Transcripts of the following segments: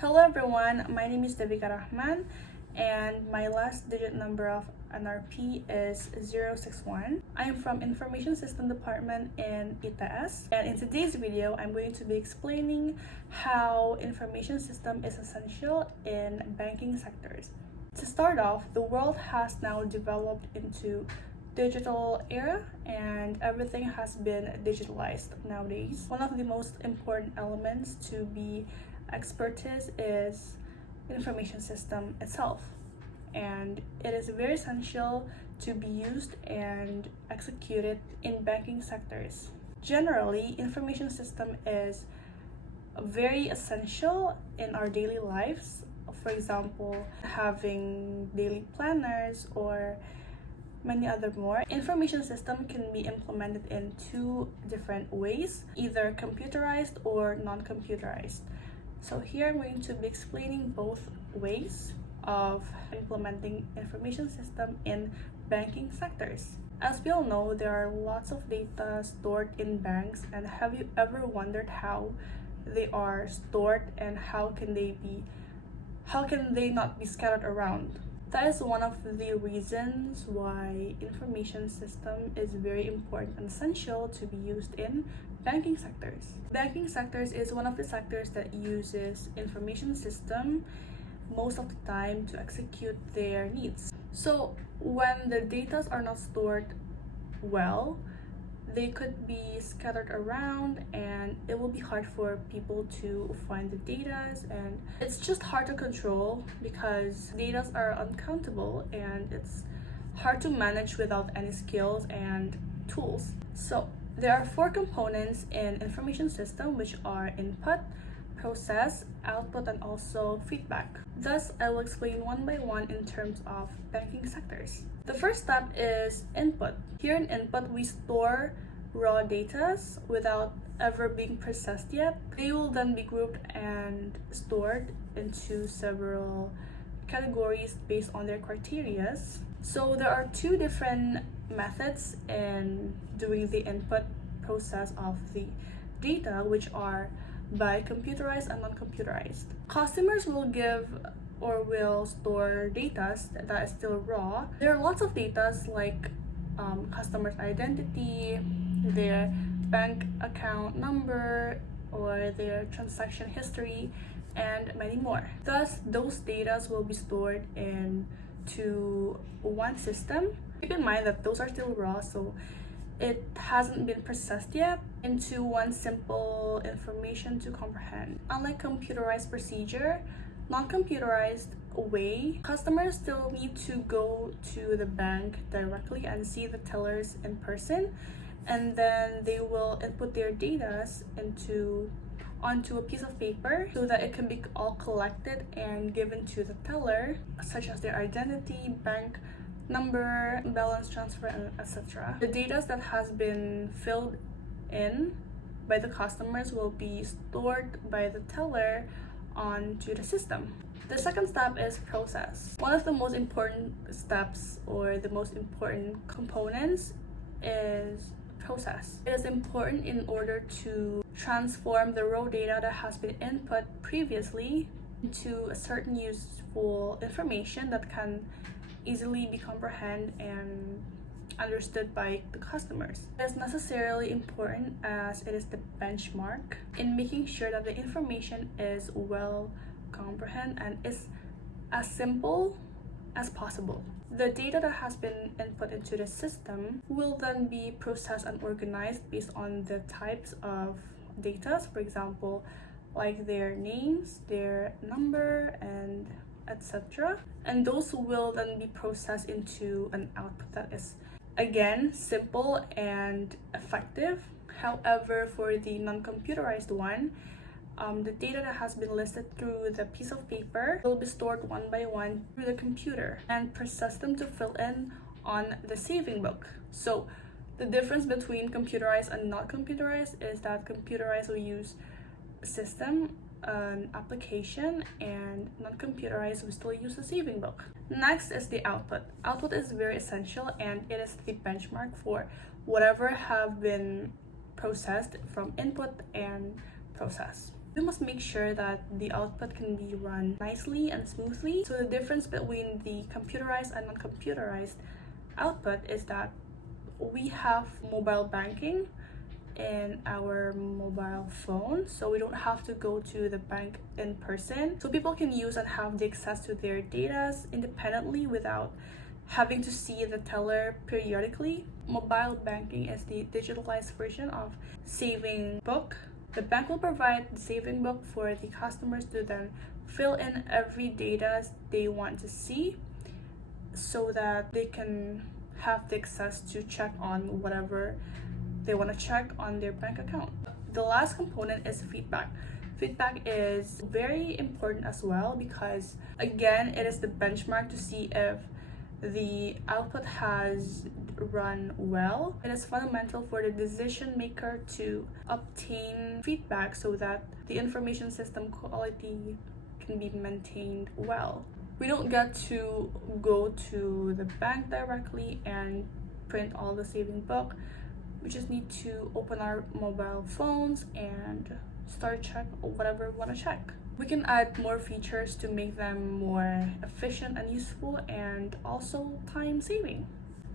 Hello everyone, my name is Devika Rahman and my last digit number of NRP is 061. I am from Information System Department in ITS, and in today's video I'm going to be explaining how information system is essential in banking sectors. To start off, the world has now developed into digital era and everything has been digitalized nowadays. One of the most important elements to be expertise is information system itself, and it is very essential to be used and executed in banking sectors. Generally, information system is very essential in our daily lives. For example, having daily planners or many other more. Information system can be implemented in two different ways, either computerized or non-computerized. So here I'm going to be explaining both ways of implementing information system in banking sectors. As we all know, there are lots of data stored in banks, and have you ever wondered how they are stored and how can they not be scattered around? That is one of the reasons why information system is very important and essential to be used in banking sectors. Banking sectors is one of the sectors that uses information system most of the time to execute their needs. So when the data are not stored well, they could be scattered around and it will be hard for people to find the data, and it's just hard to control because data are uncountable and it's hard to manage without any skills and tools. So there are four components in information system, which are input, process, output, and also feedback. Thus, I will explain one by one in terms of banking sectors. The first step is input. Here in input, we store raw data without ever being processed yet. They will then be grouped and stored into several categories based on their criteria. So there are two different methods in doing the input process of the data, which are by computerized and non-computerized. Customers will give or will store data that is still raw. There are lots of data like customer's identity, their bank account number, or their transaction history, and many more. Thus, those data will be stored into one system. Keep in mind that those are still raw, so it hasn't been processed yet into one simple information to comprehend. Unlike computerized procedure, non-computerized way, customers still need to go to the bank directly and see the tellers in person, and then they will input their data onto a piece of paper so that it can be all collected and given to the teller, such as their identity, bank number, balance transfer, and etc. The data that has been filled in by the customers will be stored by the teller onto the system. The second step is process. One of the most important steps or the most important components is process. It is important in order to transform the raw data that has been input previously into a certain useful information that can easily be comprehended and understood by the customers. It is necessarily important as it is the benchmark in making sure that the information is well comprehended and is as simple as possible. The data that has been input into the system will then be processed and organized based on the types of data, for example, like their names, their number, and etc. And those will then be processed into an output that is, again, simple and effective. However, for the non-computerized one, the data that has been listed through the piece of paper will be stored one by one through the computer and process them to fill in on the saving book. So the difference between computerized and not computerized is that computerized will use a system, an application, and non-computerized will still use a saving book. Next is the output. Output is very essential and it is the benchmark for whatever have been processed from input and process. We must make sure that the output can be run nicely and smoothly. So the difference between the computerized and non-computerized output is that we have mobile banking in our mobile phone, so we don't have to go to the bank in person, so people can use and have the access to their data independently without having to see the teller periodically. Mobile banking is the digitalized version of saving book. The bank will provide the saving book for the customers to then fill in every data they want to see so that they can have the access to check on whatever they want to check on their bank account. The last component is feedback. Feedback is very important as well because, again, it is the benchmark to see if the output has run well. It is fundamental for the decision maker to obtain feedback so that the information system quality can be maintained well. We don't get to go to the bank directly and print all the saving book. We just need to open our mobile phones and start check whatever we want to check. We can add more features to make them more efficient and useful and also time saving.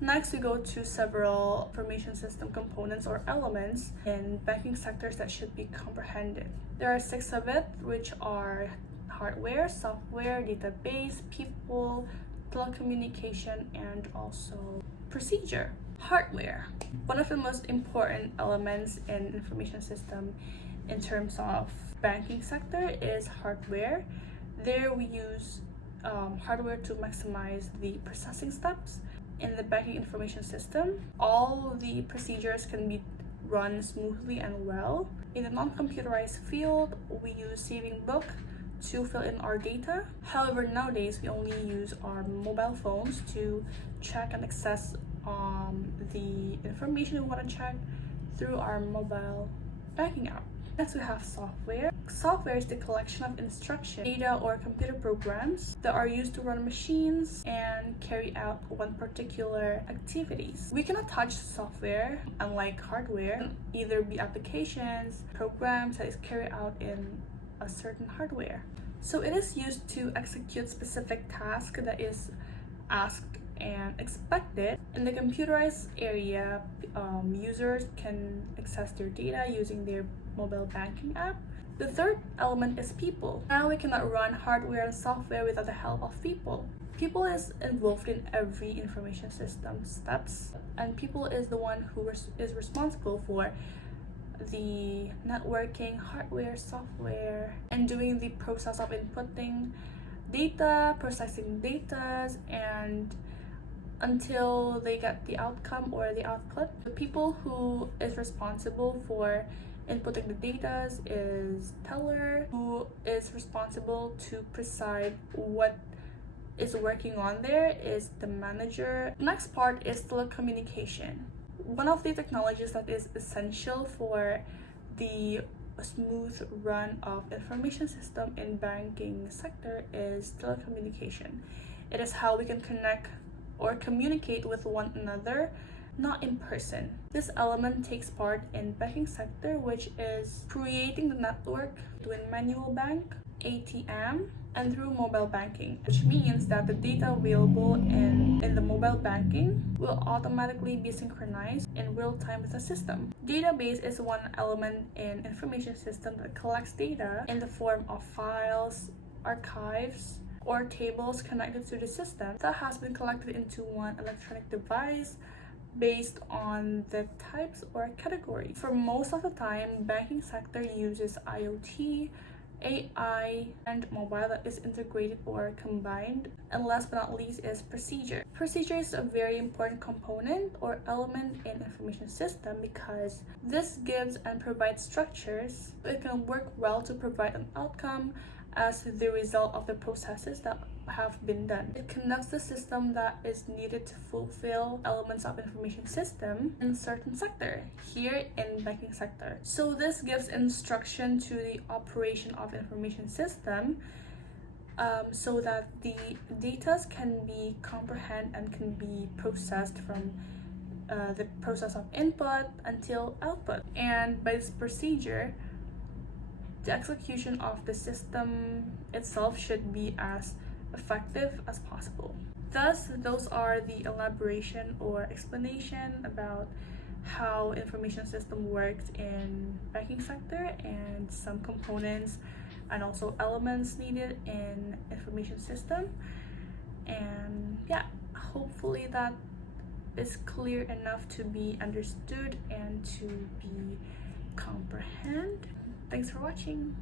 Next, we go to several information system components or elements in banking sectors that should be comprehended. There are 6 of it, which are hardware, software, database, people, telecommunication, and also procedure. Hardware. One of the most important elements in information system in terms of banking sector is hardware. There we use hardware to maximize the processing steps in the banking information system. All the procedures can be run smoothly and well. In the non-computerized field, we use saving book to fill in our data. However, nowadays we only use our mobile phones to check and access the information we want to check through our mobile banking app. Next, we have software. Software is the collection of instruction, data, or computer programs that are used to run machines and carry out one particular activities. We cannot touch software, unlike hardware. It can either be applications, programs that is carried out in a certain hardware. So it is used to execute specific task that is asked and expected. In the computerized area, users can access their data using their mobile banking app. The third element is people. Now we cannot run hardware and software without the help of people. People is involved in every information system steps, and people is the one who is responsible for the networking, hardware, software, and doing the process of inputting data, processing data, and until they get the outcome or the output. The people who is responsible for inputting the data is teller, who is responsible to preside what is working on there is the manager. Next part is telecommunication. One of the technologies that is essential for the smooth run of information system in banking sector is telecommunication. It is how we can connect or communicate with one another, not in person. This element takes part in banking sector, which is creating the network between manual bank, ATM, and through mobile banking, which means that the data available in the mobile banking will automatically be synchronized in real time with the system. Database is one element in information system that collects data in the form of files, archives, or tables connected to the system that has been collected into one electronic device based on the types or category. For most of the time, banking sector uses IoT, AI, and mobile that is integrated or combined. And last but not least is procedure. Procedure is a very important component or element in information system because this gives and provides structures so it can work well to provide an outcome as the result of the processes that have been done. It conducts the system that is needed to fulfill elements of information system in certain sector, here in banking sector. So this gives instruction to the operation of information system so that the data can be comprehended and can be processed from the process of input until output. And by this procedure, the execution of the system itself should be as effective as possible. Thus, those are the elaboration or explanation about how information system works in banking sector and some components and also elements needed in information system. And yeah, hopefully that is clear enough to be understood and to be comprehend. Thanks for watching.